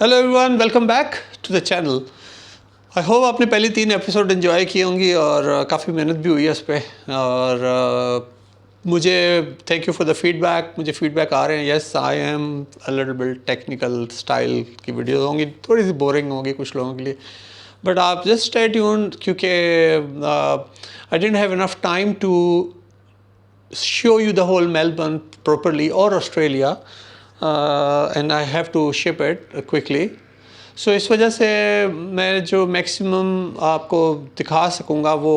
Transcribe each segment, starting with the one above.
Hello everyone, welcome back to the channel. I hope आपने पहली 3 episode enjoy की होंगी और काफ़ी मेहनत भी हुई है उस पर। और मुझे thank you for the feedback. मुझे फीडबैक आ रहे हैं। Yes, I am a little bit technical style की वीडियोस होंगी, थोड़ी सी बोरिंग होगी कुछ लोगों के लिए, बट आप जस्ट स्टे ट्यून्ड क्योंकि I didn't have enough time to show you the whole Melbourne properly or Australia, and I have to ship it quickly. So इस वजह से मैं जो मैक्सिमम आपको दिखा सकूँगा वो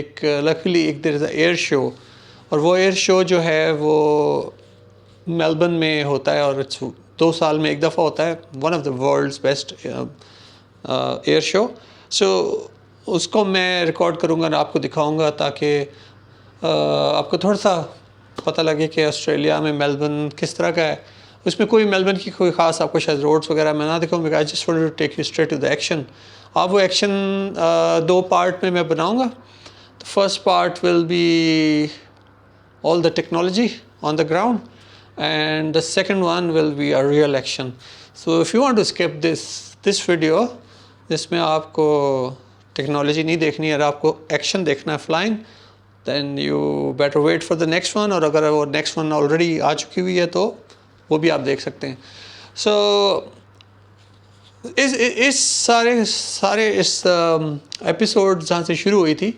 एक लकीली एक देयर इज़ एयर शो, और वो एयर शो जो है वो मेलबर्न में होता है और 2 साल में एक दफ़ा होता है। One of the world's best air show. So उसको मैं रिकॉर्ड करूँगा और आपको दिखाऊँगा ताकि आपको थोड़ा सा पता लगे कि ऑस्ट्रेलिया में मेलबर्न किस तरह का है। उसमें कोई मेलबर्न की कोई ख़ास आपको शायद रोड्स वगैरह मैं ना दिखाऊँ, because I just wanted to take you straight to the action. अब वो एक्शन 2 पार्ट में मैं बनाऊँगा। The first part will be all the technology on the ground, and the second one will be a real action. So if you want to skip this video, जिसमें आपको technology नहीं देखनी है और आपको एक्शन देखना है flying, then you better wait for the next one। और अगर वो next one already आ चुकी हुई है तो वो भी आप देख सकते हैं। So इस सारे इस एपिसोड जहाँ से शुरू हुई थी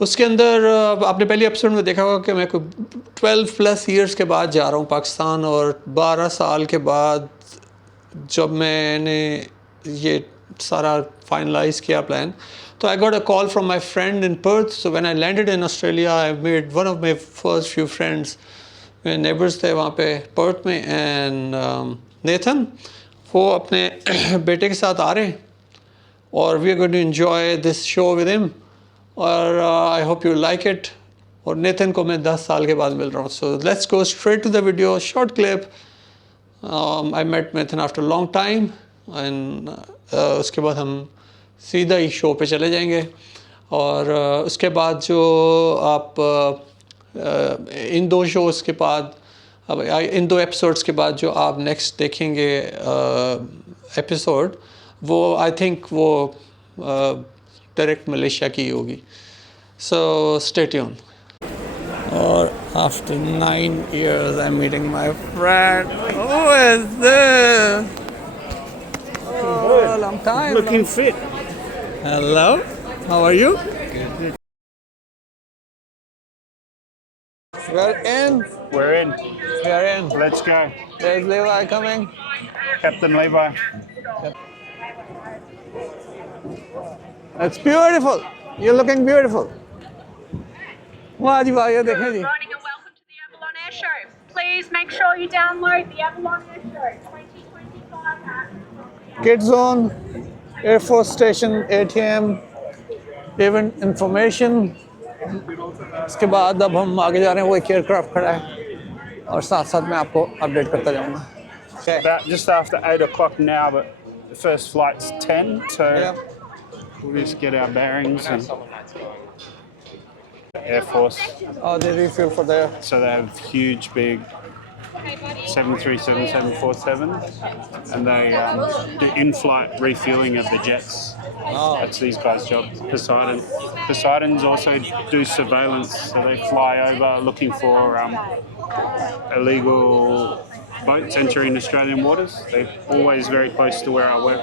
उसके अंदर आपने पहले एपिसोड में देखा होगा कि मैं कोई 12+ ईयर्स के बाद जा रहा हूँ पाकिस्तान, और 12 साल के बाद जब मैंने ये सारा फाइनलाइज किया प्लान, तो I got a call from my friend in Perth. So when I landed in Australia I made one of my first few friends, मेरे नेबर्स थे वहाँ पे पर्थ में, एंड नेथन वो अपने बेटे के साथ आ रहे हैं और we are going to enjoy this show with him, और I hope you like it. और नेथन को मैं 10 साल के बाद मिल रहा हूँ। So let's go straight to the video, short clip. I met Nathan after long time, and उसके बाद हम सीधा ही शो पे चले जाएंगे। और उसके बाद जो आप इन 2 शोज़ के बाद, अब इन 2 एपिसोड्स के बाद जो आप नेक्स्ट देखेंगे एपिसोड, वो आई थिंक वो डायरेक्ट मलेशिया की होगी। So stay tune. और after 9 years I'm meeting my friend. Who is this? Oh, long time. Looking fit. Hello, how are you? Good. We're in. We're in. We're in. Let's go. There's Levi coming. Captain Levi. It's beautiful. You're looking beautiful. वाह जी वाह, ये देखें जी। Morning and welcome to the Avalon Airshow. Please make sure you download the Avalon Airshow 2025 app. Kid Zone, Air Force Station, ATM, Event Information। इसके बाद अब हम आगे जा रहे हैं, वो एक एयरक्राफ्ट खड़ा है और साथ साथ मैं आपको अपडेट करता जाऊँगा। About just after 8 o'clock now, but the first flight's 10, so Yeah. we'll just get our bearings. And Air Force, Oh, they refuel for the. so they have huge, big 737, 747, and they do in-flight refueling of the jets. Oh. That's these guys' job. Poseidons also do surveillance, so they fly over looking for illegal boats entering Australian waters. They're always very close to where I work.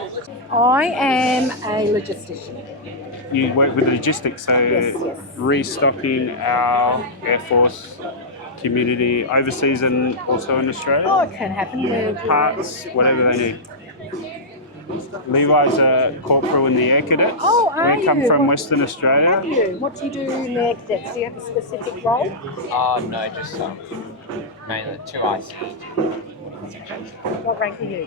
I am a logistician. You work with logistics, so Yes. restocking our Air Force community overseas and also in Australia. Oh, it can happen. Parts, whatever they need. Levi's a corporal in the Air Cadets. Oh, are we come you? from Western Australia. Have you? What do you do in the Air Cadets? Do you have a specific role? No, just mainly 2 IC. What rank are you?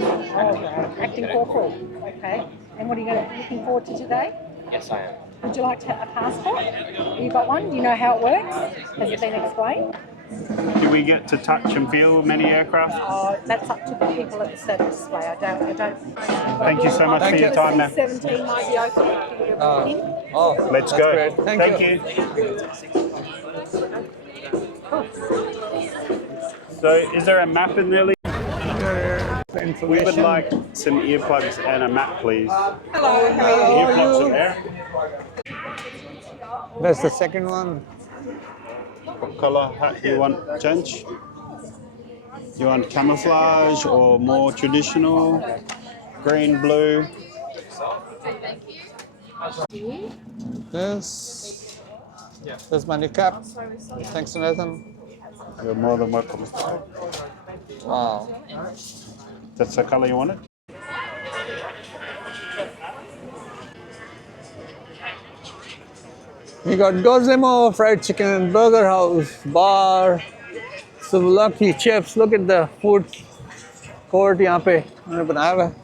Oh, right. Acting corporal. Okay. And what are you looking forward to today? Yes, I am. Would you like to have a passport? Have you got one? Do you know how it works? Has it been explained? Do we get to touch and feel many aircraft? Oh, that's up to the people at the service display. I don't. Thank you so much for your time now. 17 might be open. If you would have in. Oh, Let's that's go. great. Thank you. So is there a map in there? for We information. would like some earplugs and a mat, please. Hello, how are you? Earplugs are there. That's the second one. What colour hat do you want, Jench? You want camouflage or more traditional? Green, blue. This. There's my new cap. Thanks, Nathan. You're more than welcome. Wow. That's the colour you wanted? We got Gozimo, fried chicken, burger house, bar, souvlaki, chips. Look at the food court यहाँ पे उन्होंने बनाया हुआ है.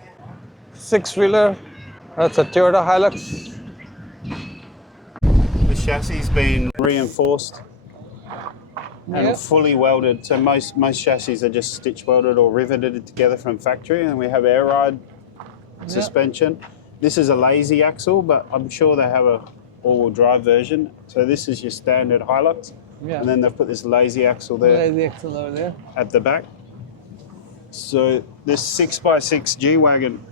Six-wheeler. That's a Toyota Hilux. The chassis has been reinforced and Yep. fully welded. So most chassis are just stitch welded or riveted together from factory, and we have air ride suspension. This is a lazy axle, but I'm sure they have a all-wheel drive version. So this is your standard Hilux, Yeah. and then they've put this lazy axle there Lazy axle over there. at the back. So this 6x6 G-Wagon,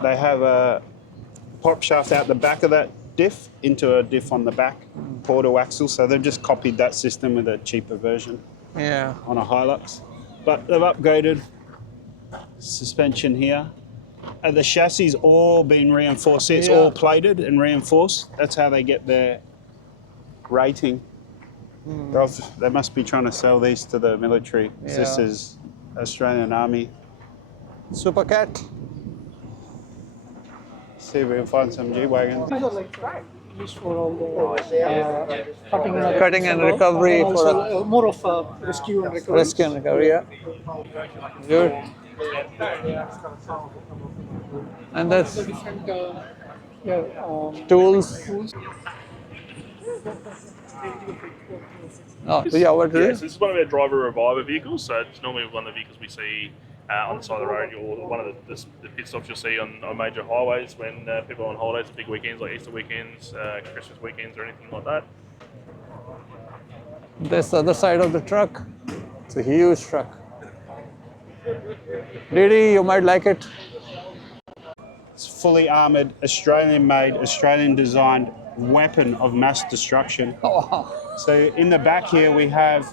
they have a pop shaft out the back of that diff into a diff on the back, portal axle. So they've just copied that system with a cheaper version Yeah. on a Hilux. But they've upgraded suspension here. And the chassis all been reinforced. It's Yeah. all plated and reinforced. That's how they get their rating. They must be trying to sell these to the military. This Yeah. is Australian Army. Super Cat. See if we can find some G-Wagons. These are like used for all the Cutting and recovery and for also, more of rescue and recovery. rescue and recovery. Yeah. Good. And that's Different tools. Oh, so yeah, what it Yes, is? this is one of our driver reviver vehicles. So it's normally one of the vehicles we see on the side of the road, or one of the pit stops you'll see on major highways when people are on holidays, big weekends like Easter weekends, Christmas weekends, or anything like that. This other side of the truck. It's a huge truck. Didi, you might like it. It's fully armoured, Australian-made, Australian-designed weapon of mass destruction. Oh, So in the back here we have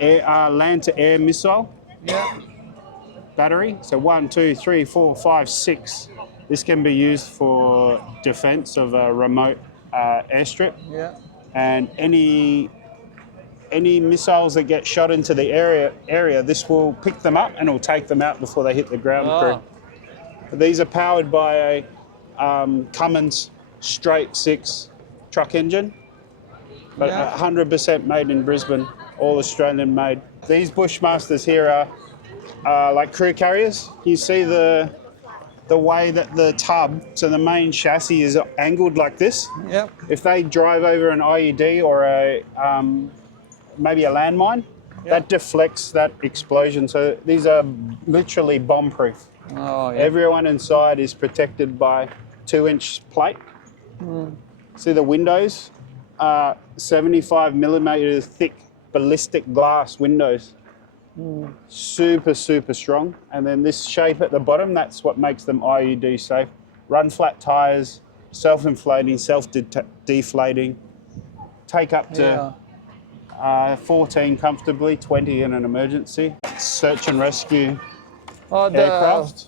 land-to-air missile yeah. battery. So 1, 2, 3, 4, 5, 6. This can be used for defence of a remote airstrip. Yeah. And any missiles that get shot into the area, this will pick them up and it will take them out before they hit the ground crew. But these are powered by a Cummins straight 6 truck engine, but Yeah. 100% made in Brisbane, all Australian made. These Bushmasters here are like crew carriers. You see the way that the tub, so the main chassis is angled like this. Yep. If they drive over an IED or maybe a landmine, that deflects that explosion. So these are literally bomb-proof. Oh, yeah. Everyone inside is protected by 2-inch plate. See the windows? 75 millimeter thick ballistic glass windows. Super, super strong. And then this shape at the bottom, that's what makes them IED safe. Run flat tires, self-inflating, self-deflating. Take up to 14 comfortably, 20 in an emergency. Search and rescue Oh, the aircraft.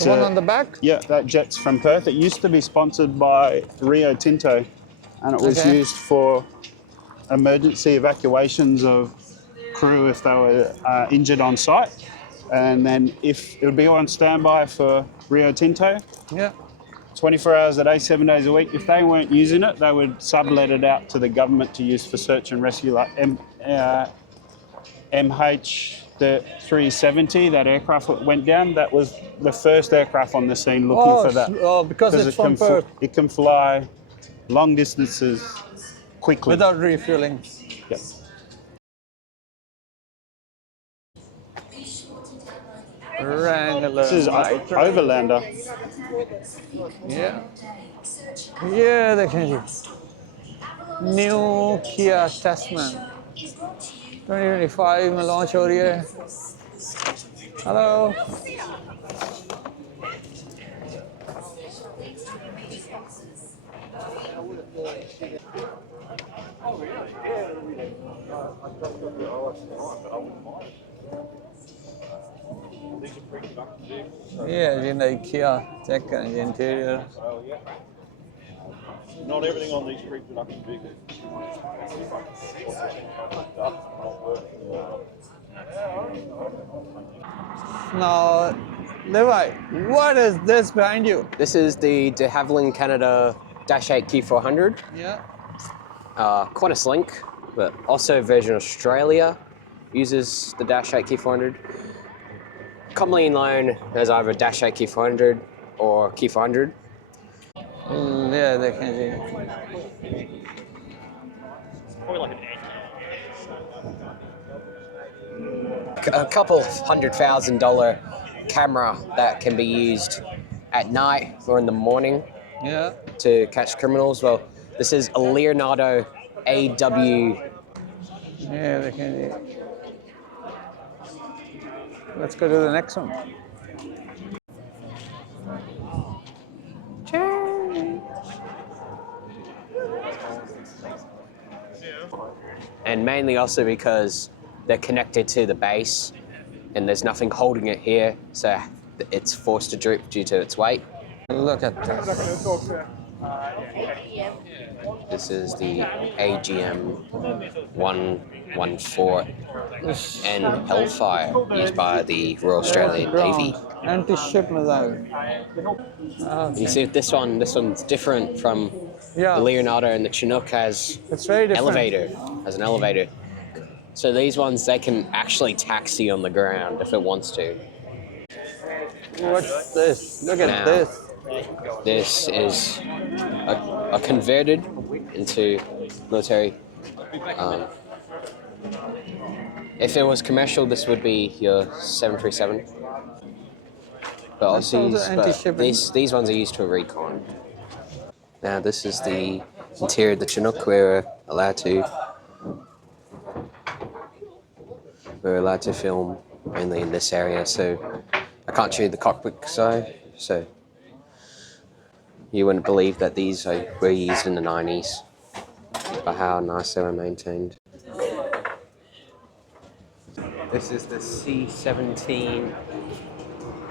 one on the back? Yeah, that jet's from Perth. It used to be sponsored by Rio Tinto, and it was Okay. used for emergency evacuations of crew if they were injured on site. And then if it would be on standby for Rio Tinto, Yeah. 24 hours a day, 7 days a week. If they weren't using it, they would sublet it out to the government to use for search and rescue, like MH370, that aircraft that went down. That was the first aircraft on the scene looking for that. Because it's from Perth. It can fly long distances quickly. Without refueling. Yep. Wrangler. This is Overlander. Yeah. Yeah, देखें जी. New Kia Tasman. 2025 में launch हो रही है. Hello. Yeah, in the IKEA, check the interior. Not everything on these pre-production vehicles. Now, Levi, what is this behind you? This is the de Havilland Canada Dash 8 Q400. Yeah. Qantas Link, but also Virgin Australia uses the Dash 8 Q400. Commonly known as either Dash 8 Q400 or Q400. Yeah, they can see. Probably like an egg. A couple $100,000 camera that can be used at night or in the morning Yeah. to catch criminals. Well, this is a Leonardo AW. Yeah, they can see. Let's go to the next one. And mainly also because they're connected to the base and there's nothing holding it here, so it's forced to droop due to its weight. Look at this. This is the AGM 114 and Hellfire used by the Royal Australian Navy. Anti-ship missile. You see this one's different from Yeah. the Leonardo, and the Chinook has It's very different. an elevator. So these ones, they can actually taxi on the ground if it wants to. What's this? Look at Now, this. This is a converted into military. If it was commercial, this would be your 737. But That's also Aussies, anti-shipping. these ones are used for recon. Now this is the interior of the Chinook. We're allowed to film mainly in this area, so I can't show you the cockpit side, so you wouldn't believe that these were used in the 90s, but how nice they were maintained. This is the C-17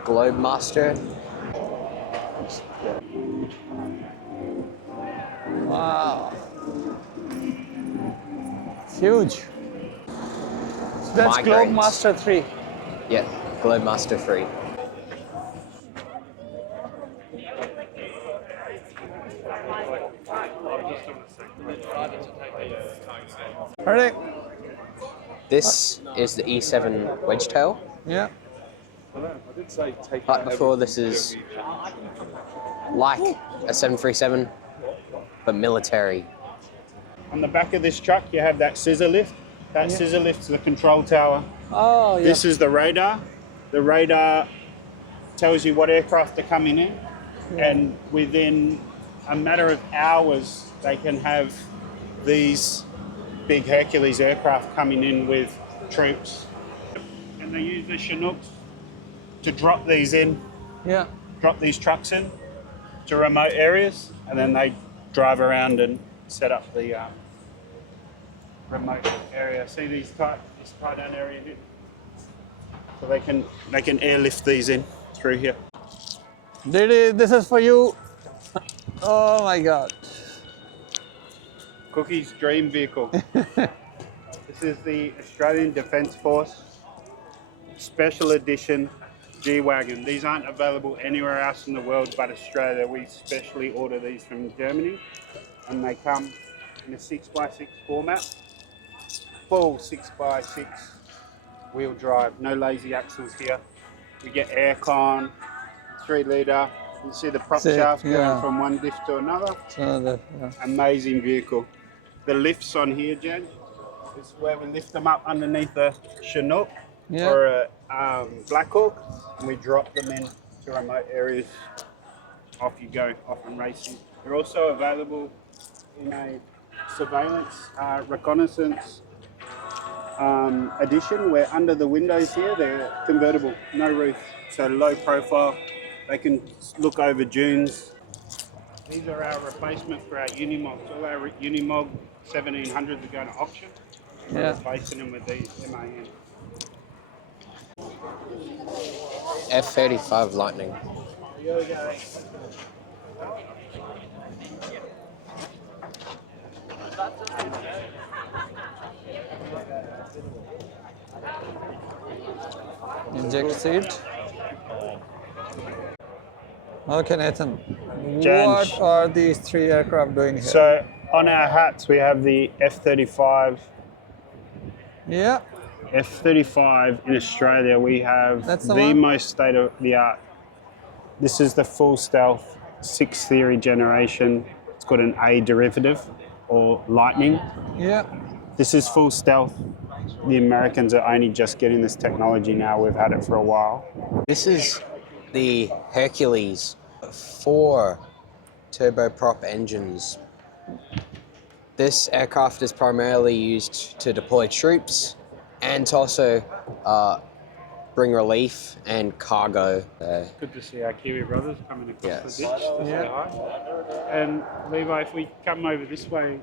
Globemaster. Wow. It's huge. So that's Migrate. Globemaster 3. Yeah, Globemaster 3. Ready? This is the E7 Wedgetail. Yeah. Right before, this is like a 737, but military. On the back of this truck, you have that scissor lift. That scissor lift's the control tower. Oh, yeah. This is the radar. The radar tells you what aircraft are coming in, and within a matter of hours, they can have these big Hercules aircraft coming in with troops. And they use the Chinooks to drop these in, Yeah. drop these trucks in to remote areas, and then they drive around and set up the remote area. See this tie down area here? So they can airlift these in through here. Didi, this is for you. Oh my God. Cookie's dream vehicle. This is the Australian Defence Force Special Edition G-Wagon. These aren't available anywhere else in the world but Australia. We specially order these from Germany, and they come in a 6x6 format. Full 6x6 wheel drive, no lazy axles here. We get aircon, 3 litre. You see the prop Sick, shaft going yeah. from one lift to another. So Amazing vehicle. The lifts on here, Jen, is where we lift them up underneath a Chinook Yeah. or a Black Hawk, and we drop them in to remote areas. Off you go, off and racing. They're also available in a surveillance, reconnaissance addition where under the windows here, they're convertible, no roof, so low profile. They can look over dunes. These are our replacement for our Unimogs. All our Unimog 1700s are going to auction. We're Yeah. replacing them with these MAN. F-35 Lightning. Here we go. Inject seat. Okay, Nathan. Jans. What are these three aircraft doing here? So on our hats, we have the F-35. Yeah. F-35 in Australia, we have That's the the one? most state-of-the-art. This is the full stealth 6 theory generation. It's got an A derivative or Lightning. Yeah. This is full stealth. The Americans are only just getting this technology now. We've had it for a while. This is the Hercules, 4 turboprop engines. This aircraft is primarily used to deploy troops and to also bring relief and cargo. Good to see our Kiwi brothers coming across Yes. the ditch to say hi. And Levi, if we come over this way,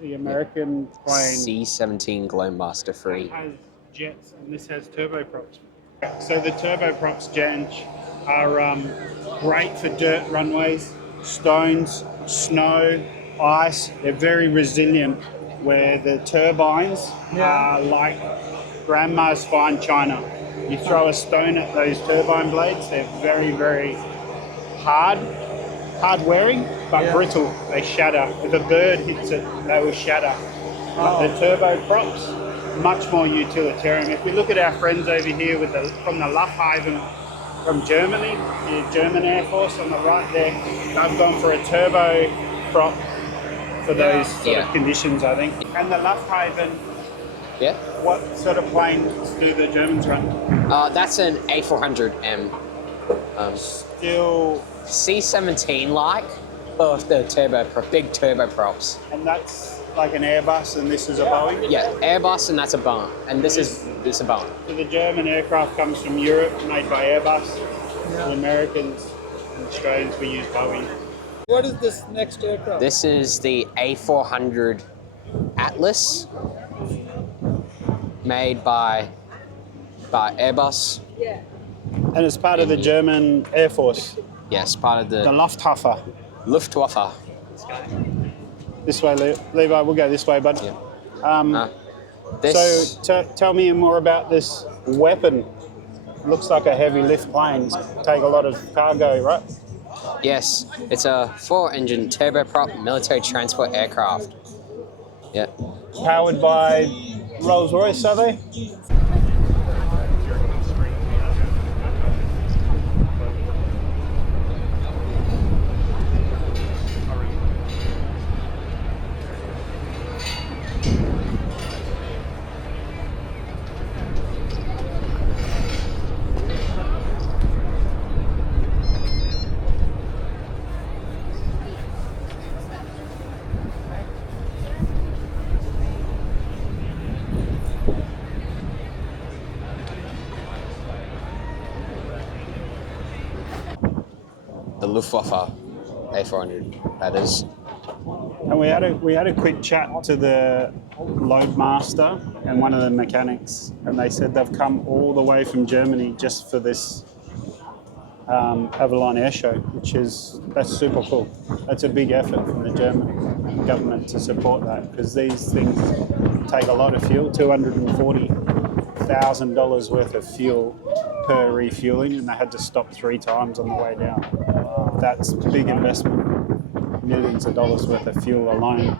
the American plane C-17 Glowmaster 3. has jets and this has turboprops. So the turboprops, Janj, are great for dirt runways, stones, snow, ice. They're very resilient, where the turbines are like grandma's fine china. You throw a stone at those turbine blades, they're very, very hard wearing, but brittle. They shatter. If a bird hits it, they will shatter. But the turboprops, much more utilitarian. If we look at our friends over here from the Lufthansa from Germany, the German Air Force on the right there, they've gone for a turboprop for those sort of conditions, I think. And the Lufthansa, Yeah. what sort of planes do the Germans run? That's an A400M. Still, C-17 like, but with the big turboprops. and that's like an Airbus, and this is a Boeing. Yeah, Airbus, and that's a Boeing, and this is a Boeing. So the German aircraft comes from Europe, made by Airbus. The Americans and Australians, we use Boeing. What is this next aircraft? This is the A400 Atlas, made by Airbus. And it's part of the German Air Force, Yes, part of the the Luftwaffe. Luftwaffe. This way, Levi, we'll go this way, bud. Yeah. This, So tell me more about this weapon. Looks like a heavy lift plane. Take a lot of cargo, right? yes, it's a 4-engine turboprop military transport aircraft. Yeah. Powered by Rolls-Royce, are they? The Luftwaffe A400, that is. And we had a quick chat to the loadmaster and one of the mechanics, and they said they've come all the way from Germany just for this Avalon Airshow, that's super cool. That's a big effort from the German government to support that, because these things take a lot of fuel, $240,000 worth of fuel per refueling, and they had to stop 3 times on the way down. That's a big investment, millions of dollars worth of fuel alone,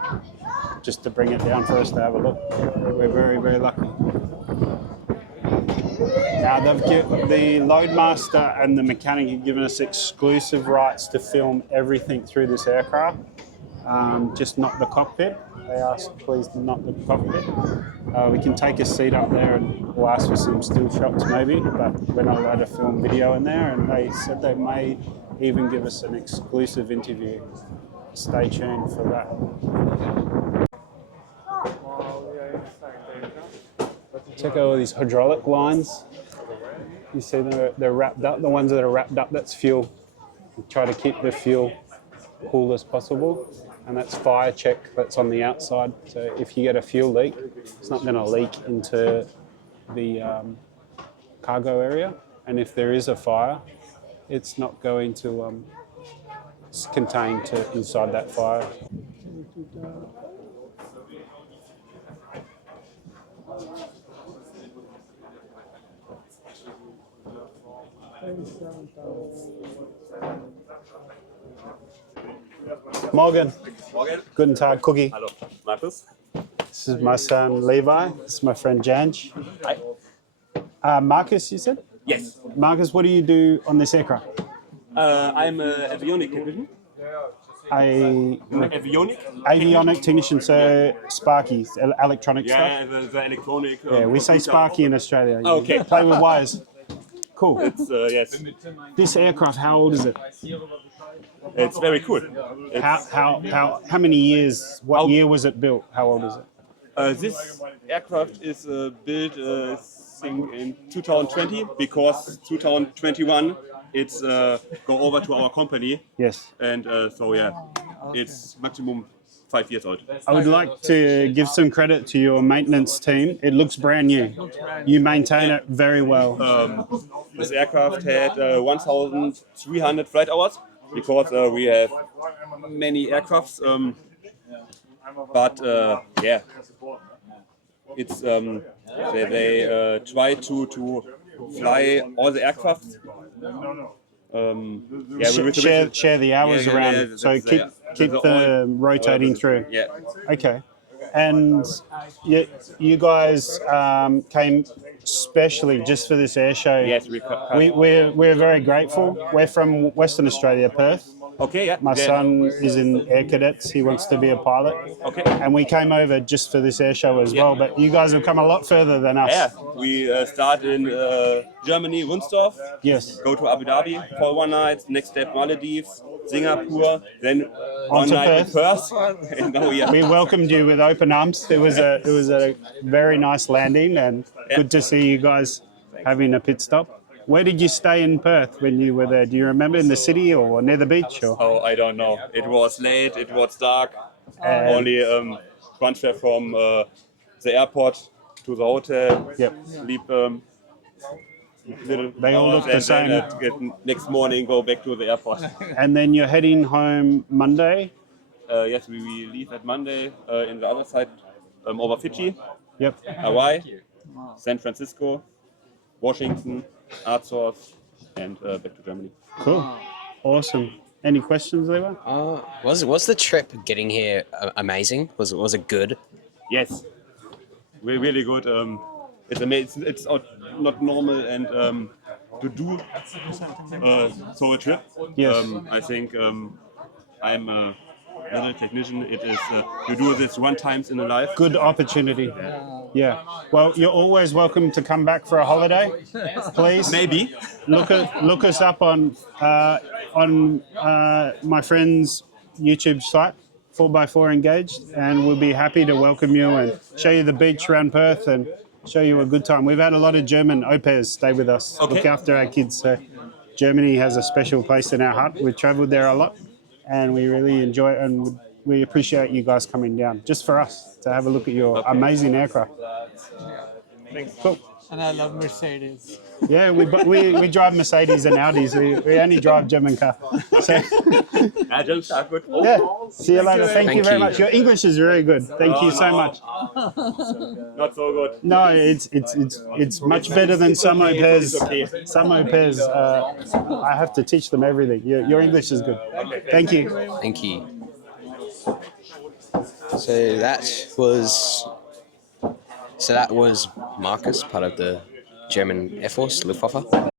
just to bring it down for us to have a look. We're very, very lucky. Now, the loadmaster and the mechanic have given us exclusive rights to film everything through this aircraft, just not the cockpit. They asked, please not the cockpit. We can take a seat up there and we'll ask for some still shots maybe, but we're not allowed to film video in there, and they said they may even give us an exclusive interview. Stay tuned for that. Check out all these hydraulic lines. You see they're wrapped up. The ones that are wrapped up, that's fuel. We try to keep the fuel cool as possible. And that's fire check, that's on the outside. So if you get a fuel leak, it's not going to leak into the cargo area. And if there is a fire, it's not going to contain to inside that fire. Morgen. Morgen. Guten Tag, Cookie. Hallo, Markus. This is my son Levi. This is my friend Janj. Hi. Marcus, you said? Yes. Marcus, what do you do on this aircraft? I'm an avionic technician. Avionic technician, so Sparky, electronic stuff. Yeah, the electronic. Yeah, we say Sparky in Australia. You Okay. play with wires. Cool. It's yes, This aircraft, how old is it? it's very cool. It's, How many years? What year was it built? How old is it? this aircraft is built, I think, in 2020 because 2021 it's go over to our company, Yes. and so yeah, it's maximum 5 years old. I would like to give some credit to your maintenance team. It looks brand new. You maintain it very well. This aircraft had 1,300 flight hours because we have many aircrafts. But yeah, it's they try to fly all the aircraft. Yeah, Share the hours Yeah, around, yeah, so that's- keep the the oil- rotating through. Yeah. Okay, and you guys came specially just for this air show. Yes, We're very grateful. We're from Western Australia, Perth. Okay, yeah. My yeah. son is in Air Cadets. He wants to be a pilot. Okay. And we came over just for this air show as well. But you guys have come a lot further than us. Yeah, we start in Germany, Wunstorf, Yes. go to Abu Dhabi for one night, next step Maldives, Singapore, then one to night in Perth, and now we are. We welcomed you with open arms. It was a very nice landing, and good to see you guys having a pit stop. Where did you stay in Perth when you were there? Do you remember, in the city or near the beach? Or? Oh, I don't know. It was late, it was dark, only transfer from the airport to the hotel, Yep. sleep little They all look the hours, same. and then next morning go back to the airport. And then you're heading home Monday. Yes, we leave at Monday in the other side over Fiji, Yep. Hawaii, San Francisco, Washington, Azores, and back to Germany. Cool. Awesome. Any questions, Levi? Was the trip getting here amazing? Was it good? Yes, we're really good. It's amazing. It's not normal and to do so a trip. Yes. I think I'm a little technician. It is you do this one times in a life. Good opportunity. Yeah. Well, you're always welcome to come back for a holiday. Please Maybe. look us up on my friend's YouTube site, 4x4 Engaged, and we'll be happy to welcome you and show you the beach around Perth and show you a good time. We've had a lot of German au pairs stay with us, Okay. look after our kids. So Germany has a special place in our heart. We've travelled there a lot, and we really enjoy it, and we appreciate you guys coming down just for us to have a look at your amazing aircraft. Cool. And I love Mercedes. Yeah, we drive Mercedes and Audis. We only drive German car. So, Good. yeah. See you later. Thank you very you. much. Your English is very good. Thank you so much. Not so good. No, it's much better than some au pairs. Some au pairs, I have to teach them everything. Your English is good. Thank you. Thank you. So that was Marcus, part of the German Air Force, Luftwaffe.